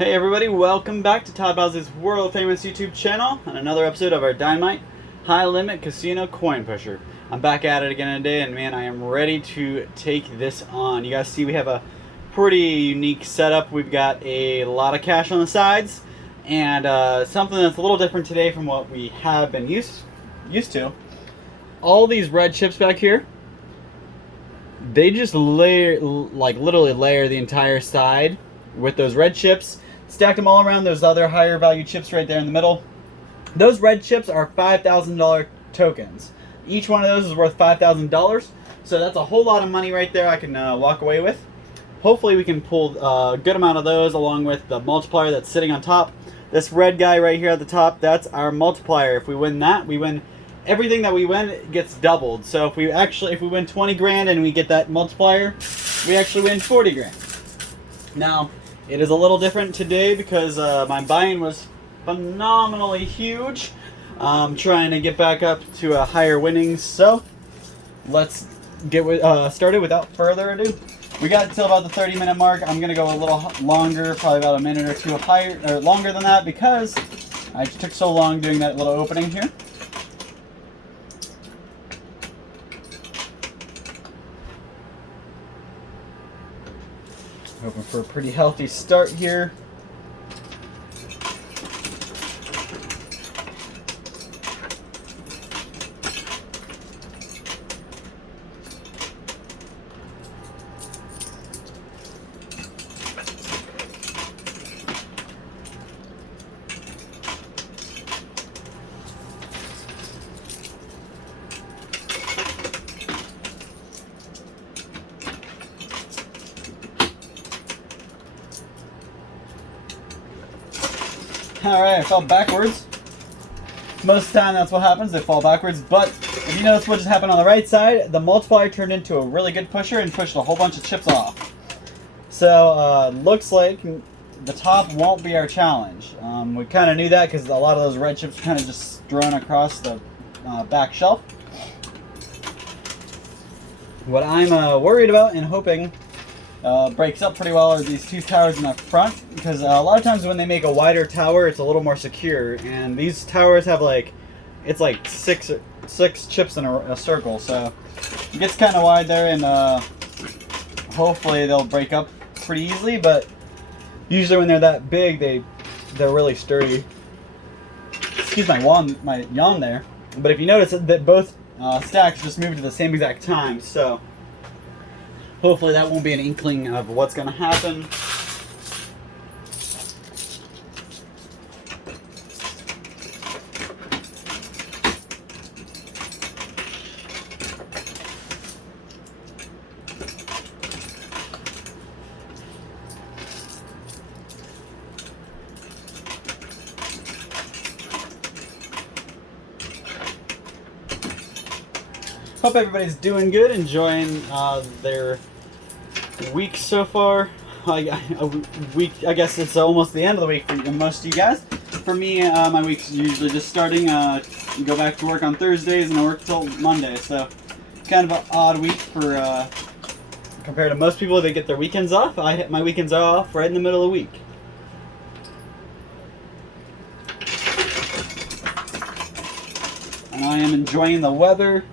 Hey everybody, welcome back to Todd Bosley's world famous YouTube channel and another episode of our Dynamite High Limit Casino Coin Pusher. I'm back at it again today, and man, I am ready to take this on. You guys see we have a pretty unique setup. We've got a lot of cash on the sides and something that's a little different today from what we have been used to. All these red chips back here, they just layer, like literally layer the entire side with those red chips. Stacked them all around those other higher value chips right there in the middle. Those red chips are $5,000 tokens. Each one of those is worth $5,000. So that's a whole lot of money right there I can walk away with. Hopefully we can pull a good amount of those along with the multiplier that's sitting on top. This red guy right here at the top, that's our multiplier. If we win that, we win everything that we win gets doubled. So if we win 20 grand and we get that multiplier, we actually win 40 grand. Now, it is a little different today because my buy-in was phenomenally huge. Trying to get back up to a higher winnings. So let's get started without further ado. We got until about the 30-minute mark. I'm gonna go a little longer, probably about a minute or two higher or longer than that because I took so long doing that little opening here. Hoping for a pretty healthy start here. Alright, I fell backwards. Most of the time that's what happens, they fall backwards. But if you notice what just happened on the right side, the multiplier turned into a really good pusher and pushed a whole bunch of chips off. So, looks like the top won't be our challenge. We kind of knew that because a lot of those red chips were kind of just thrown across the back shelf. What I'm worried about and hoping breaks up pretty well are these two towers in the front, because a lot of times when they make a wider tower it's a little more secure, and these towers have it's like six chips in a circle, so it gets kind of wide there, and hopefully they'll break up pretty easily. But usually when they're that big they're really sturdy. Excuse my yawn there. But if you notice that both stacks just moved at the same exact time, so hopefully that won't be an inkling of what's going to happen. Hope everybody's doing good, enjoying their week so far. I guess it's almost the end of the week for most of you guys. For me, my week's usually just starting. Go back to work on Thursdays and I work till Monday, so kind of an odd week for compared to most people that get their weekends off. My weekends are off right in the middle of the week. And I am enjoying the weather.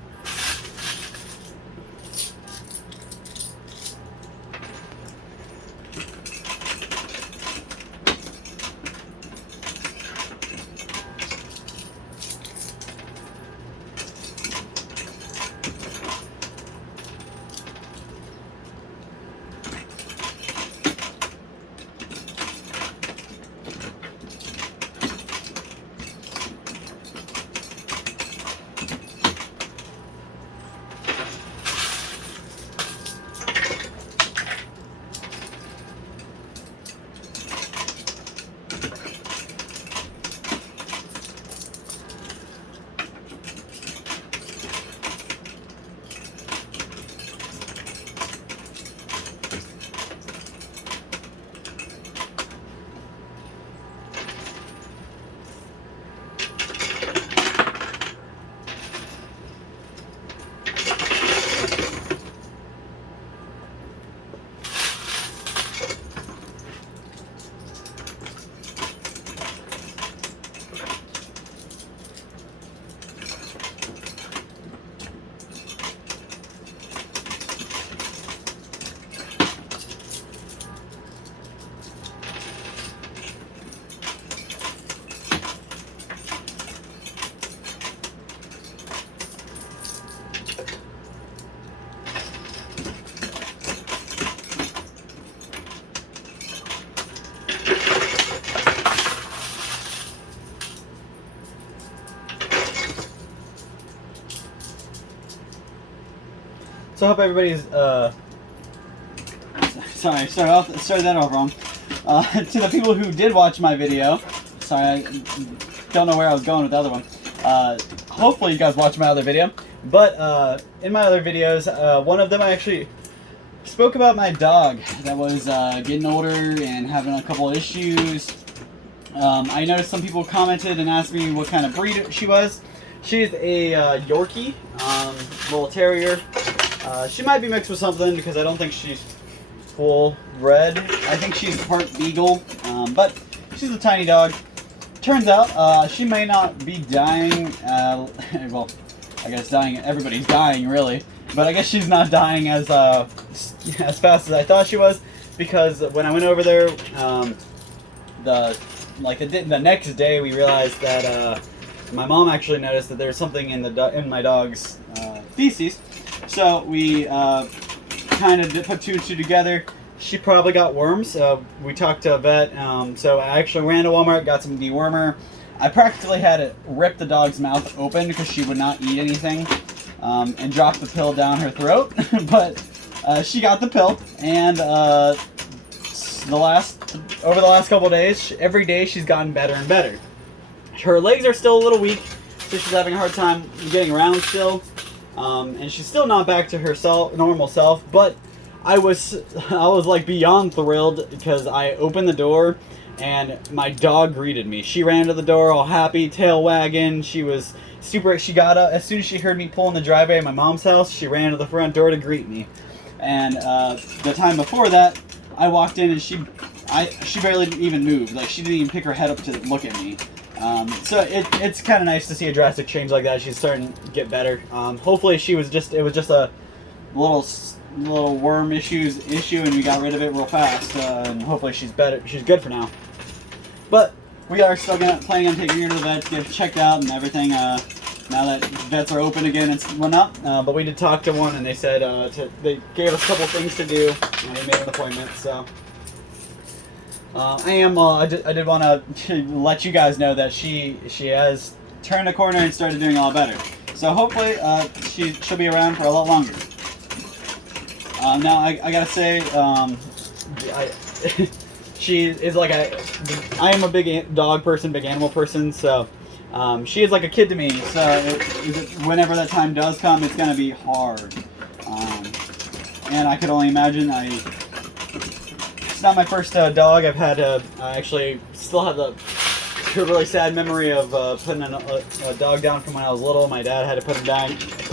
So I hope everybody's sorry, started that off wrong. To the people who did watch my video, sorry, I don't know where I was going with the other one. Hopefully you guys watched my other video. But in my other videos, one of them I actually spoke about my dog that was getting older and having a couple of issues. I noticed some people commented and asked me what kind of breed she was. She's a Yorkie, little terrier. She might be mixed with something because I don't think she's full bred. I think she's part beagle, but she's a tiny dog. Turns out she may not be dying. Well, I guess dying. Everybody's dying, really. But I guess she's not dying as fast as I thought she was, because when I went over there, the next day we realized that my mom actually noticed that there was something in my dog's feces. So we kind of put two and two together. She probably got worms. We talked to a vet, so I actually ran to Walmart, got some dewormer. I practically had to rip the dog's mouth open because she would not eat anything, and drop the pill down her throat. But she got the pill, and over the last couple of days, every day she's gotten better and better. Her legs are still a little weak, so she's having a hard time getting around still, and she's still not back to her normal self. But I was like beyond thrilled because I opened the door and my dog greeted me. She ran to the door all happy, tail wagging. She was super. She got up as soon as she heard me pull in the driveway at my mom's house. She ran to the front door to greet me. And the time before that, I walked in and she barely even moved. Like, she didn't even pick her head up to look at me. So it's kind of nice to see a drastic change like that. She's starting to get better. Hopefully it was just a little worm issue and we got rid of it real fast. And hopefully she's better. She's good for now. But we are still planning on taking her to the vet to get checked out and everything. Now that vets are open again and whatnot. But we did talk to one and they said they gave us a couple things to do and we made an appointment. So. I did want to let you guys know that she has turned a corner and started doing a lot better. So hopefully she'll be around for a lot longer. Now I gotta say, she is like I am a big dog person, big animal person. So she is like a kid to me. So whenever that time does come, it's gonna be hard. And I could only imagine. It's not my first dog. I've had I actually still have a really sad memory of putting a dog down from when I was little. My dad had to put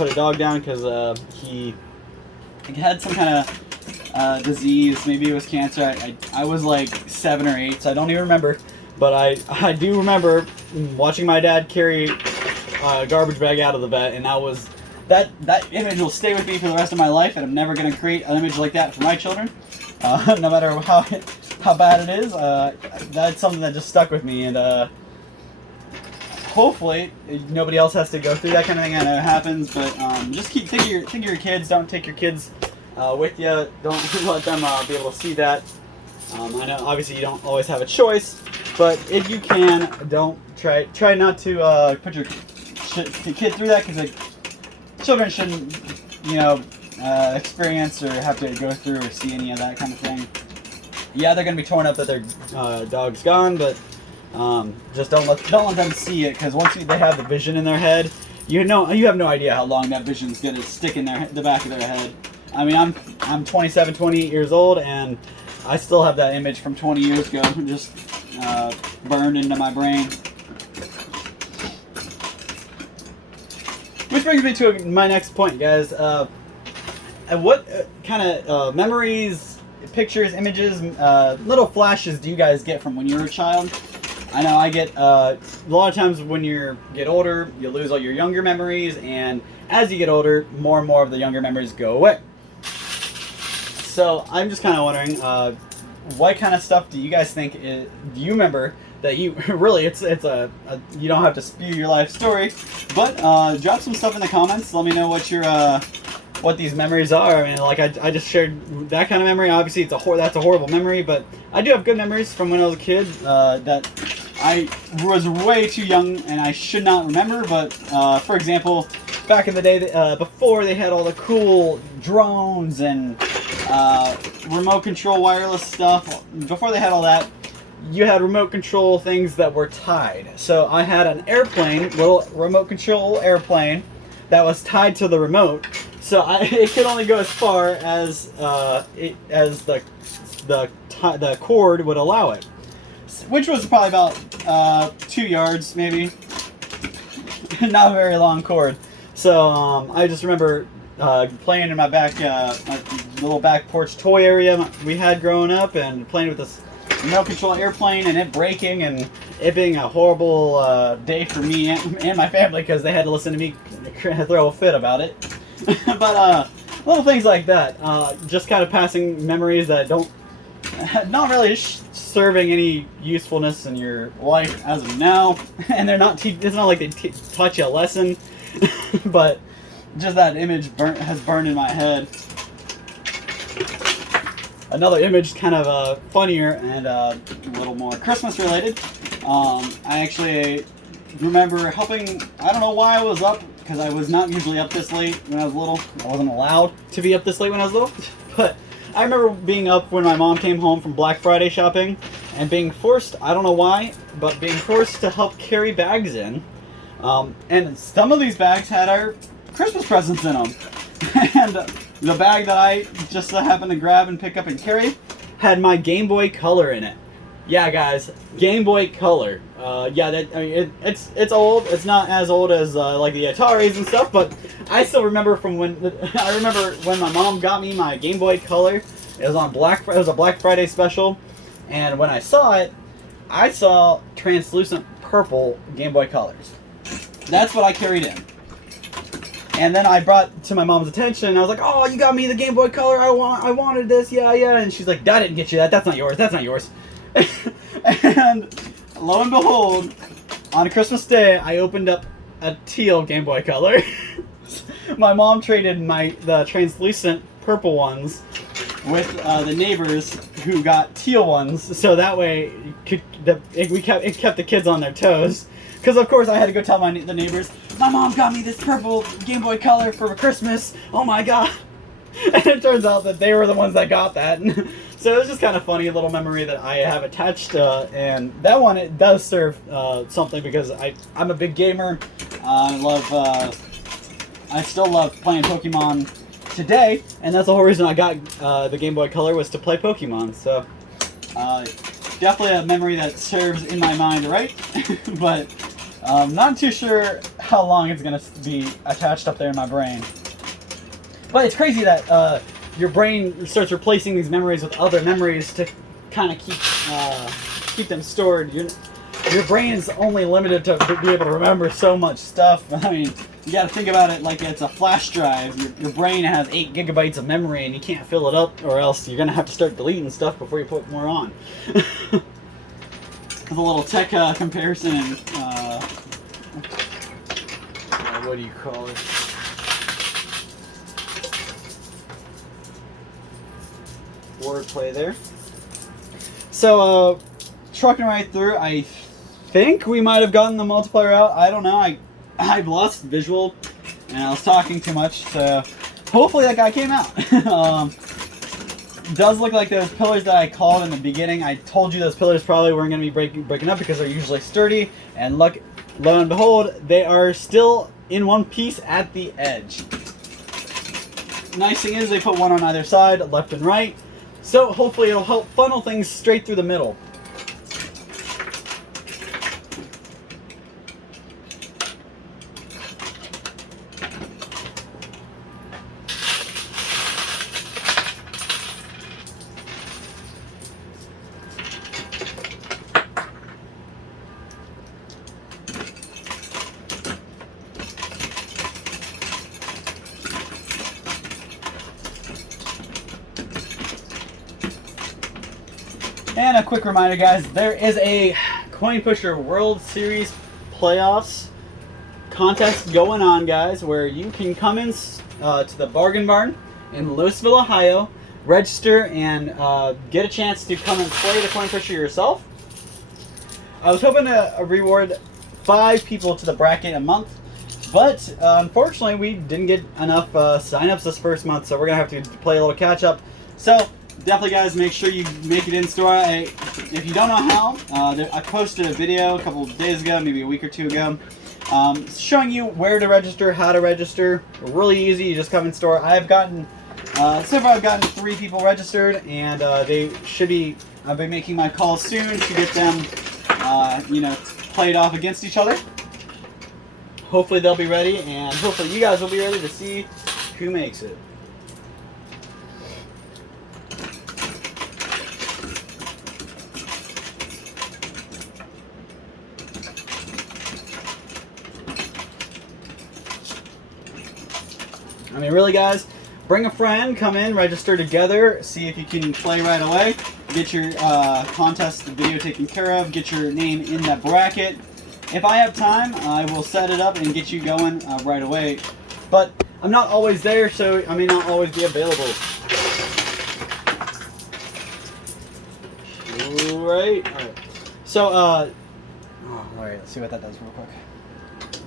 a dog down because he had some kind of disease. Maybe it was cancer. I was like 7 or 8, so I don't even remember. But I do remember watching my dad carry a garbage bag out of the vet, and that image will stay with me for the rest of my life, and I'm never going to create an image like that for my children. No matter how bad it is, that's something that just stuck with me, and hopefully nobody else has to go through that kind of thing. I know it happens, but just think of your kids. Don't take your kids with you. Don't let them be able to see that. I know obviously you don't always have a choice, but if you can, don't try not to put your kid through that, because children shouldn't, experience or have to go through or see any of that kind of thing. Yeah, they're gonna be torn up that their dog's gone, but just don't let them see it, because once they have the vision in their head, you have no idea how long that vision's gonna stick in the back of their head. I mean, I'm 27, 28 years old, and I still have that image from 20 years ago just burned into my brain. Which brings me to my next point, guys. What kind of memories, pictures, images, little flashes do you guys get from when you were a child? I know I get a lot of times when you get older, you lose all your younger memories, and as you get older, more and more of the younger memories go away. So I'm just kind of wondering, what kind of stuff do you guys think do you remember that you really you don't have to spew your life story, but drop some stuff in the comments. Let me know what these memories are. I mean, like I just shared that kind of memory. Obviously, that's a horrible memory, but I do have good memories from when I was a kid that I was way too young and I should not remember. But for example, back in the day, before they had all the cool drones and remote control wireless stuff, before they had all that, you had remote control things that were tied. So I had an airplane, little remote control airplane, that was tied to the remote. So it could only go as far as the cord would allow it, which was probably about 2 yards, maybe. Not a very long cord. So I just remember playing in my little back porch toy area we had growing up, and playing with this remote control airplane, and it breaking, and it being a horrible day for me and my family, because they had to listen to me throw a fit about it. But little things like that, just kind of passing memories that not really serving any usefulness in your life as of now, and they're not. It's not like they taught you a lesson, but just that image has burned in my head. Another image, kind of funnier and a little more Christmas related. I actually remember helping. I don't know why I was up, because I was not usually up this late when I was little. I wasn't allowed to be up this late when I was little, but I remember being up when my mom came home from Black Friday shopping and being forced, I don't know why, but being forced to help carry bags in. And some of these bags had our Christmas presents in them. And the bag that I just happened to grab and pick up and carry had my Game Boy Color in it. Yeah, guys, Game Boy Color. It's old. It's not as old as like the Ataris and stuff, but I still remember from when my mom got me my Game Boy Color. It was a Black Friday special, and when I saw it, I saw translucent purple Game Boy Colors. That's what I carried in. And then I brought to my mom's attention, and I was like, "Oh, you got me the Game Boy Color. I wanted this. Yeah." And she's like, "Dad didn't get you that. That's not yours. That's not yours." And lo and behold, on Christmas Day, I opened up a teal Game Boy Color. My mom traded the translucent purple ones with the neighbors who got teal ones, so that way it kept the kids on their toes. Because of course I had to go tell the neighbors, "My mom got me this purple Game Boy Color for Christmas. Oh my god!" And it turns out that they were the ones that got that. So it was just kind of funny, a little memory that I have attached, and that one, it does serve something, because I'm a big gamer. I still love playing Pokemon today, and that's the whole reason I got the Game Boy Color, was to play Pokemon. So definitely a memory that serves in my mind, right? But not too sure how long it's going to be attached up there in my brain. But it's crazy that your brain starts replacing these memories with other memories to kind of keep them stored. Your brain's only limited to be able to remember so much stuff. I mean, you got to think about it like it's a flash drive. Your brain has 8 gigabytes of memory, and you can't fill it up, or else you're going to have to start deleting stuff before you put more on. With a little tech comparison, what do you call it? Wordplay there. So, trucking right through, I think we might have gotten the multiplayer out. I don't know. I've lost visual, and I was talking too much, so hopefully that guy came out. Does look like those pillars that I called in the beginning. I told you those pillars probably weren't going to be breaking up, because they're usually sturdy, and lo and behold, they are still in one piece at the edge. Nice thing is they put one on either side, left and right, so hopefully it'll help funnel things straight through the middle. And a quick reminder, guys, there is a Coin Pusher World Series Playoffs contest going on, guys, where you can come in to the Bargain Barn in Louisville, Ohio, register, and get a chance to come and play the Coin Pusher yourself. I was hoping to reward 5 people to the bracket a month, But unfortunately, we didn't get enough signups this first month, so we're gonna have to play a little catch up. So definitely, guys, make sure you make it in store. If you don't know how, I posted a video a couple of days ago, maybe a week or two ago, showing you where to register, how to register. Really easy. You just come in store. I've gotten so far, I've gotten 3 people registered, and they should be. I'll be making my calls soon to get them, played off against each other. Hopefully they'll be ready, and hopefully you guys will be ready to see who makes it. I mean, really, guys, bring a friend, come in, register together, see if you can play right away, get your contest video taken care of, get your name in that bracket. If I have time, I will set it up and get you going right away. But I'm not always there, so I may not always be available. Alright. So, alright, let's see what that does real quick.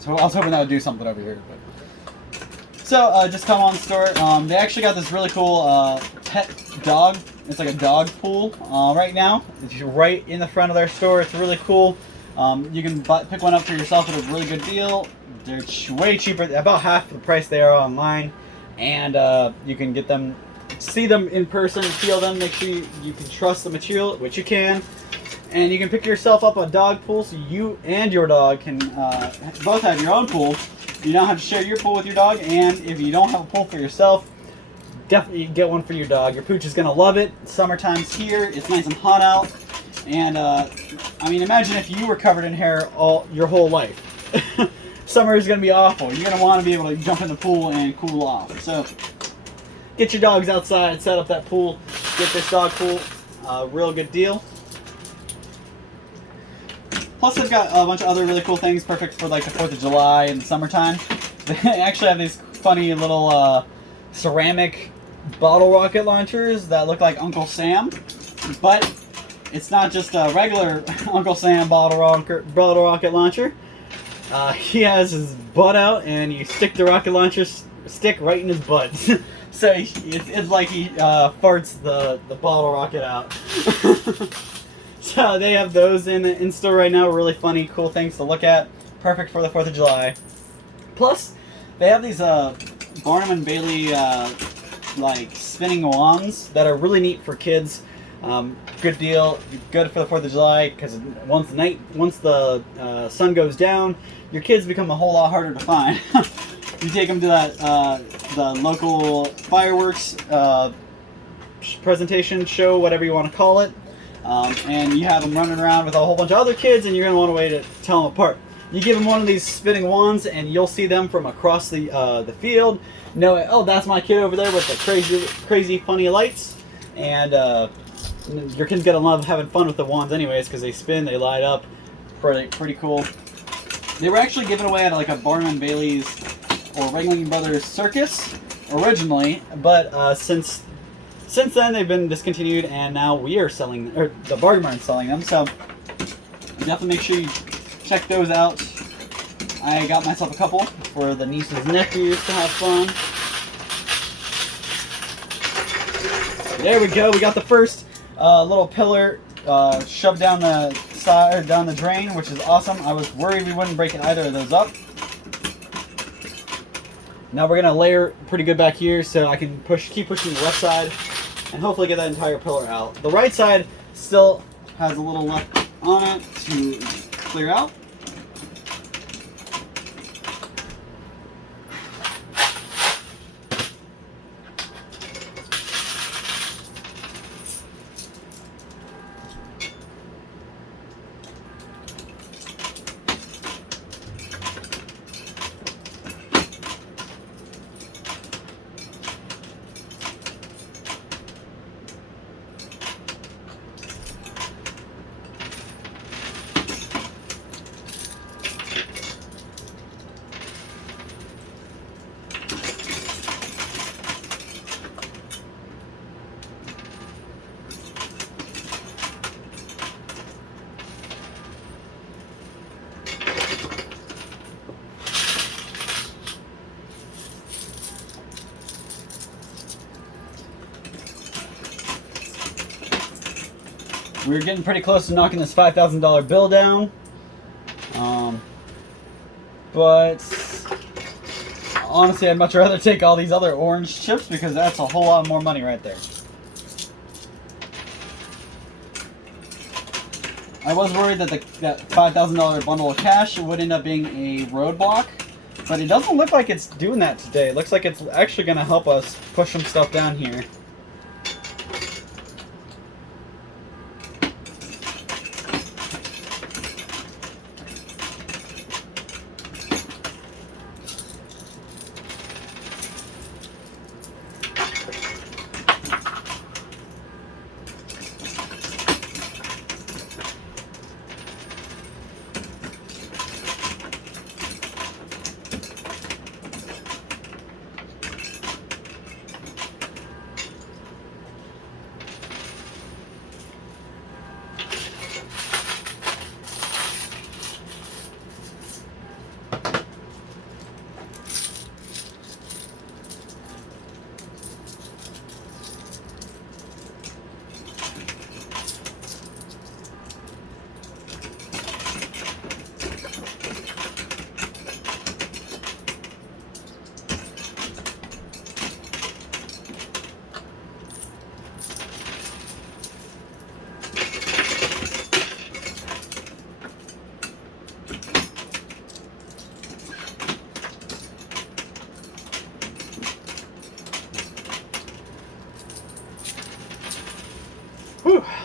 So I was hoping that would do something over here. But. So, just come on store. They actually got this really cool pet dog. It's like a dog pool right now. It's right in the front of their store. It's really cool. You can pick one up for yourself at a really good deal. They're way cheaper, about half the price they are online. And you can get them, see them in person, feel them, make sure you can trust the material, which you can. And you can pick yourself up a dog pool, so you and your dog can both have your own pool. You don't have to share your pool with your dog, and if you don't have a pool for yourself, definitely get one for your dog. Your pooch is going to love it. Summertime's here. It's nice and hot out. And, I mean, imagine if you were covered in hair your whole life. Summer is going to be awful. You're going to want to be able to jump in the pool and cool off. So, get your dogs outside, set up that pool, get this dog pool. Real good deal. Plus, they've got a bunch of other really cool things, perfect for like the 4th of July and the summertime. They actually have these funny little ceramic bottle rocket launchers that look like Uncle Sam, but it's not just a regular Uncle Sam bottle rocket launcher. He has his butt out, and you stick the rocket launcher stick right in his butt. So it's like he farts the bottle rocket out. So they have those in store right now. Really funny, cool things to look at. Perfect for the 4th of July. Plus, they have these Barnum and Bailey like spinning wands that are really neat for kids. Good deal. Good for the 4th of July, because once the sun goes down, your kids become a whole lot harder to find. You take them to that the local fireworks presentation show, whatever you want to call it, and you have them running around with a whole bunch of other kids, and you're going to want a way to tell them apart. You give them one of these spinning wands, and you'll see them from across the field. Know, oh, that's my kid over there with the crazy funny lights, and your kid's gonna love having fun with the wands anyways, because they spin, they light up, pretty cool. They were actually given away at like a Barnum and Bailey's or Ringling Brothers circus originally, but since then they've been discontinued, and now we are selling, or the Bargain Barn's selling them. So definitely make sure you check those out. I got myself a couple for the nieces and nephews to have fun. There we go. We got the first little pillar shoved down the side, or down the drain, which is awesome. I was worried we wouldn't break either of those up. Now we're gonna layer pretty good back here, so I can keep pushing the left side, and hopefully get that entire pillar out. The right side still has a little left on it to clear out. we're getting pretty close to knocking this $5,000 bill down. But honestly, I'd much rather take all these other orange chips because that's a whole lot more money right there. I was worried that that $5,000 bundle of cash would end up being a roadblock, but it doesn't look like it's doing that today. It looks like it's actually going to help us push some stuff down here.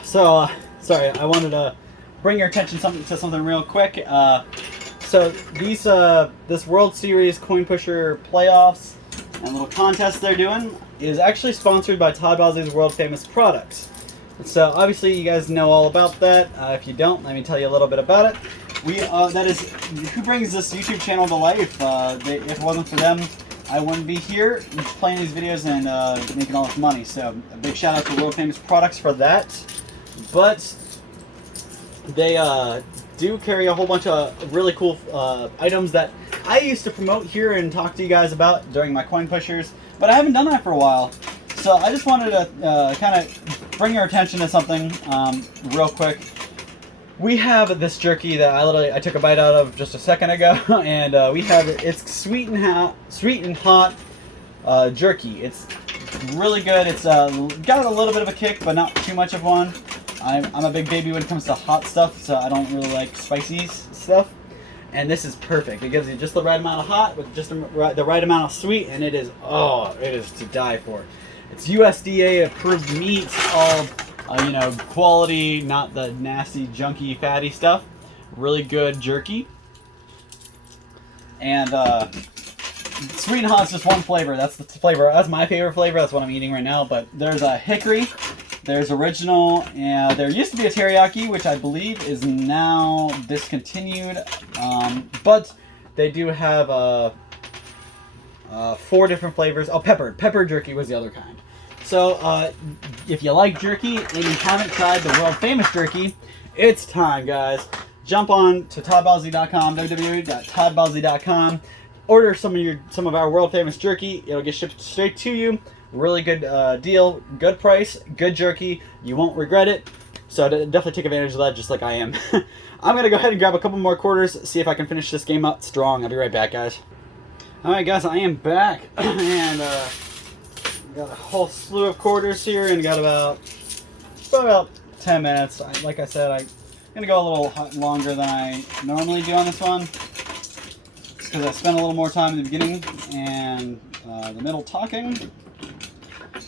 So, sorry, I wanted to bring your attention to something real quick. So these this World Series Coin Pusher playoffs and little contest they're doing is actually sponsored by Todd Bosley's world famous products. So obviously you guys know all about that. If you don't, let me tell you a little bit about it. That is who brings this YouTube channel to life. If it wasn't for them, I wouldn't be here playing these videos and making all this money. So a big shout out to world famous products for that. But they do carry a whole bunch of really cool items that I used to promote here and talk to you guys about during my coin pushers, but I haven't done that for a while. So I just wanted to kind of bring your attention to something real quick. We have this jerky that I took a bite out of just a second ago, and it's sweet and hot jerky. It's really good. It's got a little bit of a kick, but not too much of one. I'm a big baby when it comes to hot stuff, so I don't really like spicy stuff. And this is perfect. It gives you just the right amount of hot with just the right amount of sweet, and it is to die for. It's USDA approved meat, all quality, not the nasty, junky, fatty stuff. Really good jerky. And sweet and hot is just one flavor. That's the flavor. That's my favorite flavor. That's what I'm eating right now. But there's a hickory. There's original, and there used to be a teriyaki, which I believe is now discontinued. But they do have 4 different flavors. Oh, pepper jerky was the other kind. So if you like jerky and you haven't tried the world famous jerky, it's time, guys. Jump on to toddbosley.com, www.toddbosley.com. Order some of our world famous jerky. It'll get shipped straight to you. Really good deal, good price, good jerky. You won't regret it. So definitely take advantage of that, just like I am. I'm gonna go ahead and grab a couple more quarters, see if I can finish this game out strong. I'll be right back, guys. All right, guys, I am back, and got a whole slew of quarters here, and got about 10 minutes. Like I said, I'm gonna go a little longer than I normally do on this one, because I spent a little more time in the beginning and the middle talking.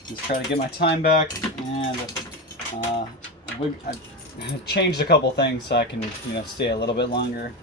Just try to get my time back, and I changed a couple things so I can, stay a little bit longer.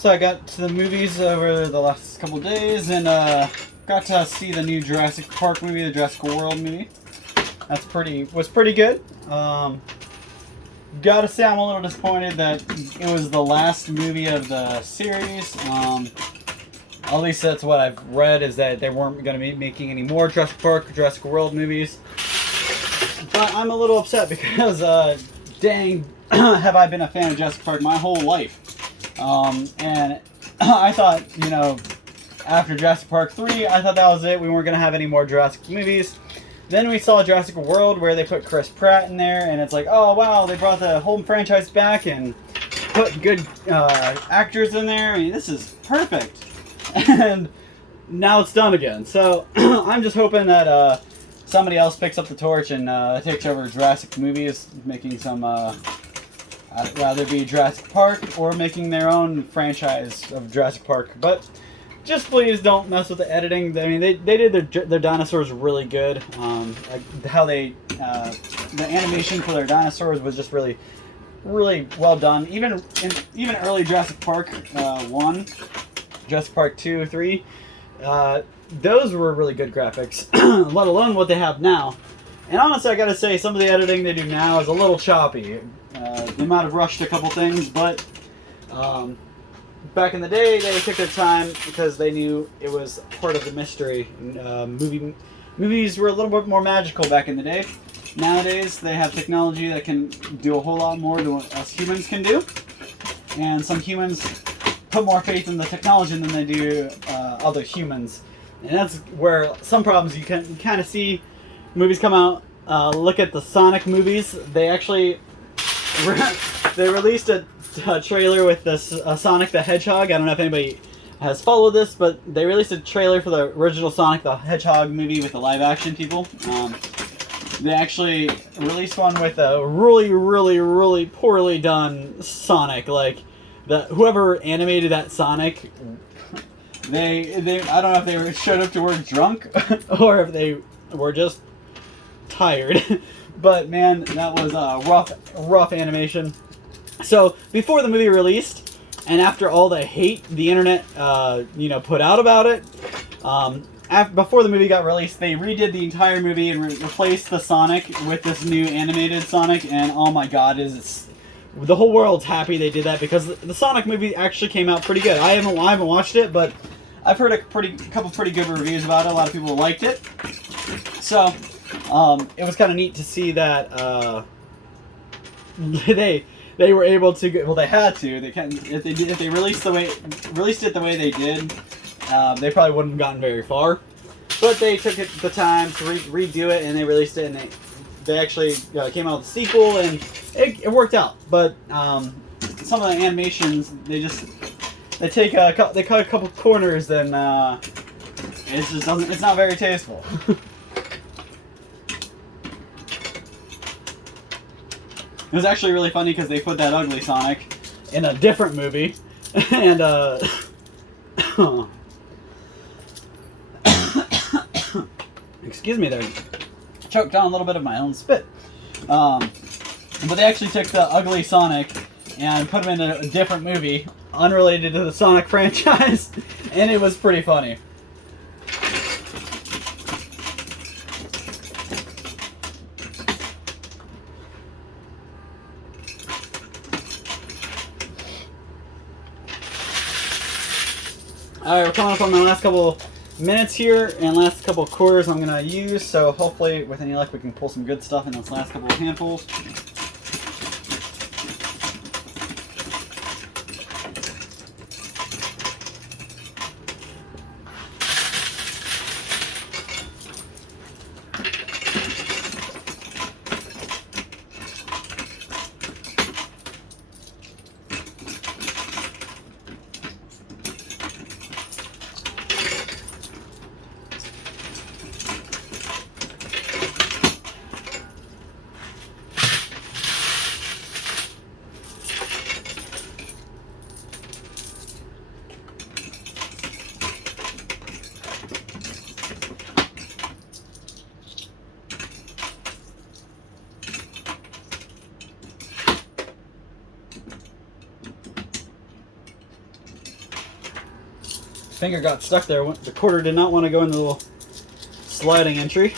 So I got to the movies over the last couple of days and got to see the new Jurassic Park movie, the Jurassic World movie. Was pretty good. Gotta say I'm a little disappointed that it was the last movie of the series. At least that's what I've read, is that they weren't going to be making any more Jurassic Park, Jurassic World movies. But I'm a little upset because, dang, have I been a fan of Jurassic Park my whole life. And I thought, you know, after Jurassic Park 3, I thought that was it. We weren't going to have any more Jurassic movies. Then we saw Jurassic World, where they put Chris Pratt in there, and it's like, oh wow, they brought the whole franchise back and put good actors in there. I mean, this is perfect. And now it's done again. So I'm just hoping that somebody else picks up the torch and takes over Jurassic movies, making some, I'd rather be Jurassic Park or making their own franchise of Jurassic Park. But just please don't mess with the editing. I mean, they did their dinosaurs really good. Like how the animation for their dinosaurs was just really well done. Even early Jurassic Park 1, Jurassic Park 2, 3, those were really good graphics, let alone what they have now. And honestly, I gotta say, some of the editing they do now is a little choppy. They might have rushed a couple things, but back in the day, they took their time because they knew it was part of the mystery. Movies were a little bit more magical back in the day. Nowadays, they have technology that can do a whole lot more than what us humans can do. And some humans put more faith in the technology than they do other humans. And that's where some problems you can kind of see movies come out. Look at the Sonic movies. They actually they released a trailer with this Sonic the Hedgehog. I don't know if anybody has followed this, but they released a trailer for the original Sonic the Hedgehog movie with the live action people. They actually released one with a really poorly done Sonic. Like whoever animated that Sonic, they I don't know if they showed up to work drunk or if they were just tired. But man, that was rough animation. So before the movie released, and after all the hate the internet put out about it, before the movie got released, they redid the entire movie and replaced the Sonic with this new animated Sonic. And oh my God, the whole world's happy they did that, because the Sonic movie actually came out pretty good. I haven't watched it, but I've heard a couple pretty good reviews about it. A lot of people liked it. So it was kind of neat to see that they were able to. Well, they had to. They can if they released it the way they did. They probably wouldn't have gotten very far. But they took the time to redo it, and they released it, and they actually came out with a sequel, and it worked out. But some of the animations, they cut a couple corners, then it's not very tasteful. It was actually really funny because they put that ugly Sonic in a different movie, and excuse me there, choked down a little bit of my own spit. But they actually took the ugly Sonic and put him in a different movie, unrelated to the Sonic franchise, and it was pretty funny. Alright, we're coming up on the last couple minutes here, and last couple quarters I'm going to use, so hopefully with any luck we can pull some good stuff in those last couple of handfuls. finger got stuck there. The quarter did not want to go in the little sliding entry.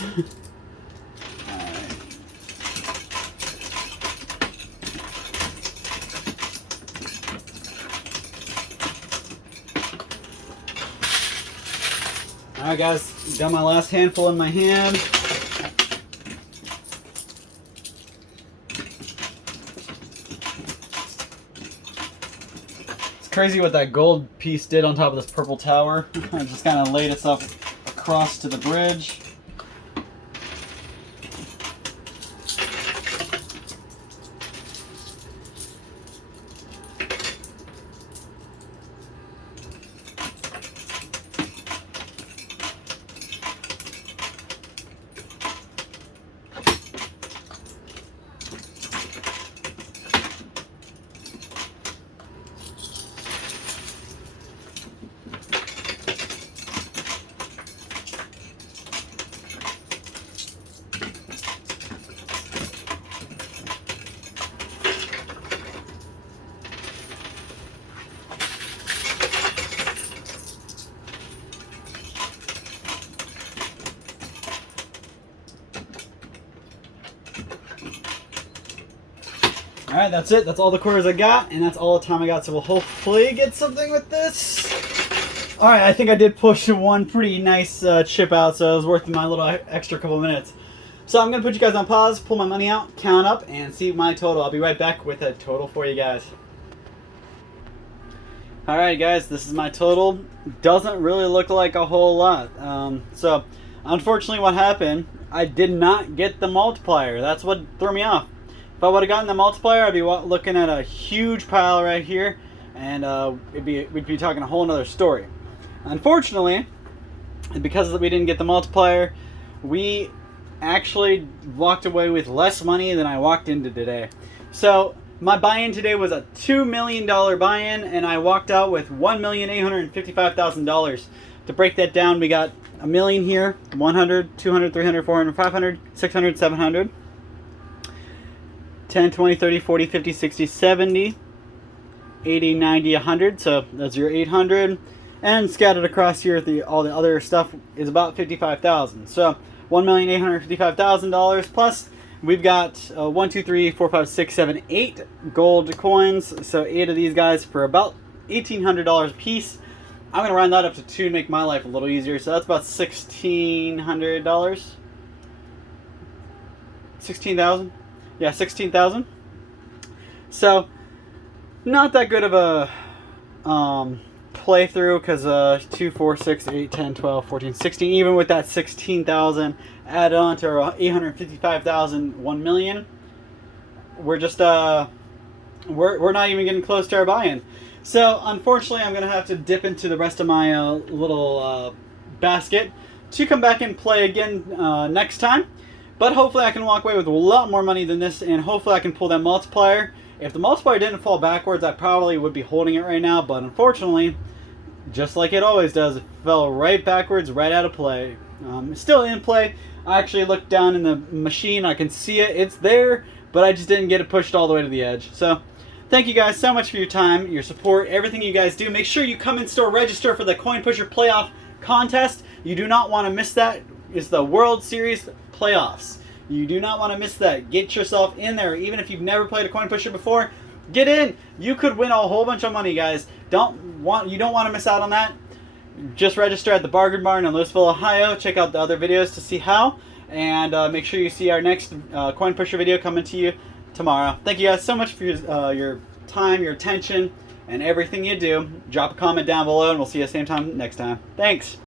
Alright guys, got my last handful in my hand. It's crazy what that gold piece did on top of this purple tower. It just kind of laid itself across to the bridge. Alright, that's it. That's all the quarters I got, and that's all the time I got, so we'll hopefully get something with this. Alright, I think I did push one pretty nice chip out, so it was worth my little extra couple minutes. So I'm going to put you guys on pause, pull my money out, count up, and see my total. I'll be right back with a total for you guys. Alright guys, this is my total. Doesn't really look like a whole lot. So, unfortunately what happened, I did not get the multiplier. That's what threw me off. If I would have gotten the multiplier, I'd be looking at a huge pile right here, and we'd be talking a whole nother story. Unfortunately, because we didn't get the multiplier, we actually walked away with less money than I walked into today. So my buy-in today was a $2 million buy-in, and I walked out with $1,855,000. To break that down, we got a million here, 100, 200, 300, 400, 500, 600, 700. 10, 20, 30, 40, 50, 60, 70, 80, 90, 100. So that's your 800. And scattered across here, all the other stuff is about $55,000. So $1,855,000 plus we've got 1, 2, 3, 4, 5, 6, 7, 8 gold coins. So 8 of these guys for about $1,800 a piece. I'm going to round that up to 2 to make my life a little easier. So that's about $1,600. 16,000. Yeah, 16,000. So, not that good of a playthrough, because 2, 4, 6, 8, 10, 12, 14, 16, even with that 16,000 added on to our 855,000, 1 million, we're just, we're not even getting close to our buy-in. So, unfortunately, I'm going to have to dip into the rest of my little basket to come back and play again next time. But hopefully I can walk away with a lot more money than this, and hopefully I can pull that multiplier. If the multiplier didn't fall backwards, I probably would be holding it right now, but unfortunately, just like it always does, it fell right backwards, right out of play. It's still in play. I actually looked down in the machine, I can see it, it's there, but I just didn't get it pushed all the way to the edge. So, thank you guys so much for your time, your support, everything you guys do. Make sure you come in store, register for the Coin Pusher Playoff Contest. You do not want to miss that. It's the World Series Playoffs. You do not want to miss that. Get yourself in there. Even if you've never played a coin pusher before, get in. You could win a whole bunch of money, guys. You don't want to miss out on that. Just register at the Bargain Barn in Louisville, Ohio. Check out the other videos to see how. And make sure you see our next coin pusher video coming to you tomorrow. Thank you guys so much for your time, your attention, and everything you do. Drop a comment down below, and we'll see you same time next time. Thanks.